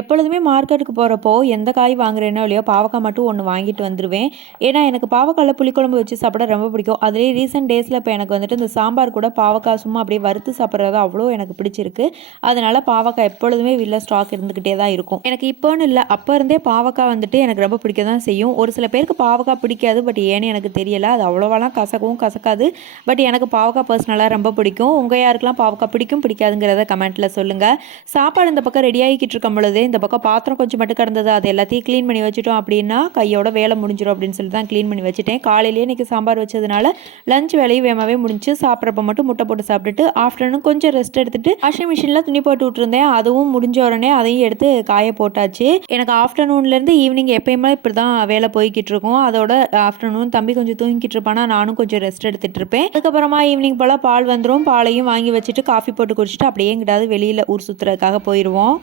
எப்பொழுதுமே மார்க்கெட்டுக்கு போகிறப்போ எந்த காய் வாங்குறேனோ இல்லையோ பாவக்காய் மட்டும் ஒன்று வாங்கிட்டு வந்துடுவேன். ஏன்னா எனக்கு பாவக்காயில் புளிக்குழம்பு வச்சு சாப்பிட ரொம்ப பிடிக்கும். அதுலேயே ரீசெண்ட் டேஸில் இப்போ எனக்கு வந்துட்டு இந்த சாம்பார் கூட பாவக்காய் சும்மா அப்படியே வறுத்து சாப்பிட்றது அவ்வளோ எனக்கு பிடிச்சிருக்கு. அதனால் பாவக்காய் எப்பொழுதுமே வீட்டில் ஸ்டாக் இருந்துக்கிட்டே தான் இருக்கும். எனக்கு இப்போன்னு இல்லை, அப்போ இருந்தே பாவக்காய் வந்துட்டு எனக்கு ரொம்ப பிடிக்க தான் செய்யும். ஒரு சில பேருக்கு பாவக்காய் பிடிக்காது, பட் ஏன்னு எனக்கு தெரியலை. அது அவ்வளோவாலாம் கசக்கவும் கசக்காது. பட் எனக்கு பாவக்காய் பர்சனலாக ரொம்ப பிடிக்கும். உங்கள் யாருக்கெல்லாம் பாவக்காய் பிடிக்கும் பிடிக்காதுங்கிறத கமெண்ட்டில் சொல்லுங்கள். சாப்பாடு இந்த பக்கம் ரெடி ஆகிக்கிட்டு இருக்கும் பொழுது இந்த பக்கம் பாத்திரம் கொஞ்சம் மட்டும் கிடந்தது, அது எல்லாத்தையும் க்ளீன் பண்ணி வச்சுட்டோம் அப்படின்னா கையோட வேலை முடிஞ்சிடும் அப்படின்னு சொல்லி தான் க்ளீன் பண்ணி வச்சுட்டேன். காலையிலேயே இன்றைக்கி சாம்பார் வச்சதுனால லஞ்ச் வேலையும் வேகமாகவே முடிஞ்சு சாப்பிட்றப்ப மட்டும் முட்டை போட்டு சாப்பிட்டுட்டு ஆஃப்டர்நூன் கொஞ்சம் ரெஸ்ட் எடுத்துட்டு வாஷிங் மிஷினில் துணி போட்டு விட்டுருந்தேன். அதுவும் முடிஞ்ச உடனே அதையும் எடுத்து காய போட்டாச்சு. எனக்கு ஆஃப்டர்நூன்லேருந்து ஈவினிங் எப்பயுமே இப்படி தான் வேலை போய்கிட்டு இருக்கும். அதோட ஆஃப்டர்நூன் தம்பி கொஞ்சம் தூங்கிக்கிட்டு இருப்பானா, நானும் கொஞ்சம் ரெஸ்ட் எடுத்துகிட்டு இருப்பேன். அதுக்கப்புறமா ஈவினிங் போல் பால் வந்துடும். பாலையும் வாங்கி வச்சுட்டு காஃபி போட்டு குடிச்சிட்டு அப்படியே எங்கிட்டாவது வெளியில் ஊர் சுற்றுறதுக்காக போயிடுவோம்.